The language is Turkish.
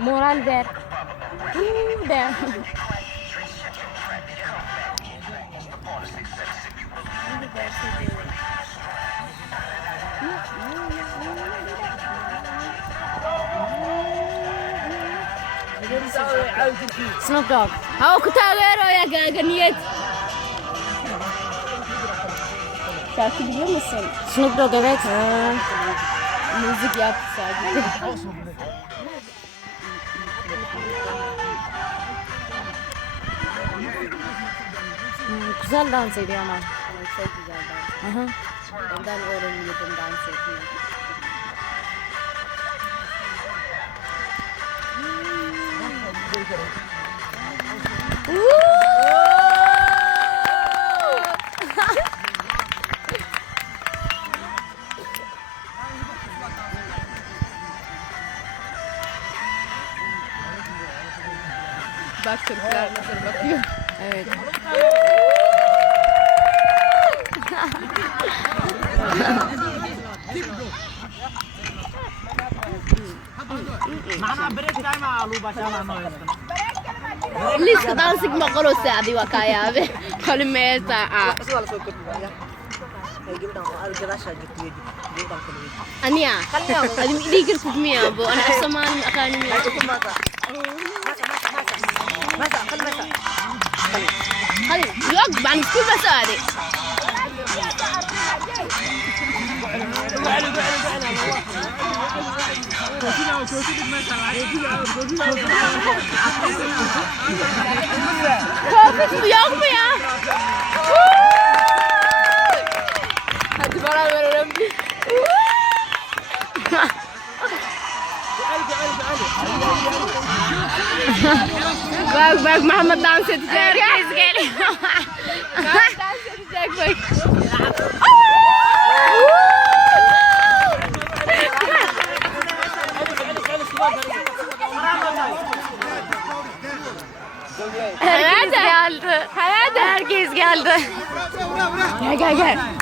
Moral ver. Der. Snoop Dogg. Hau ku taageero ya gaganiyad. Şarkı biliyor musun? Snoop Dogg evet. Müzik yaptı sadece. Güzel dans ediyor ama. Çok güzel dans. Aha. Ondan öğreniyordum dans etmeyi. Bak Türkler nasıl bakıyor. Evet. ليش دانسك ما قالوا ساعدي وكايا ابي كل ما ساعه انيا هذه ميدي قرت بمية ابو انا اسمان اغاني مية خلي يوقف عن كل مساري Korkunç yok mu ya? Hadi bana veririm. Bak Muhammed dans edecek. Herkes geliyor. Dans edecek bak. Herkes geldi. Herkes geldi. Gel.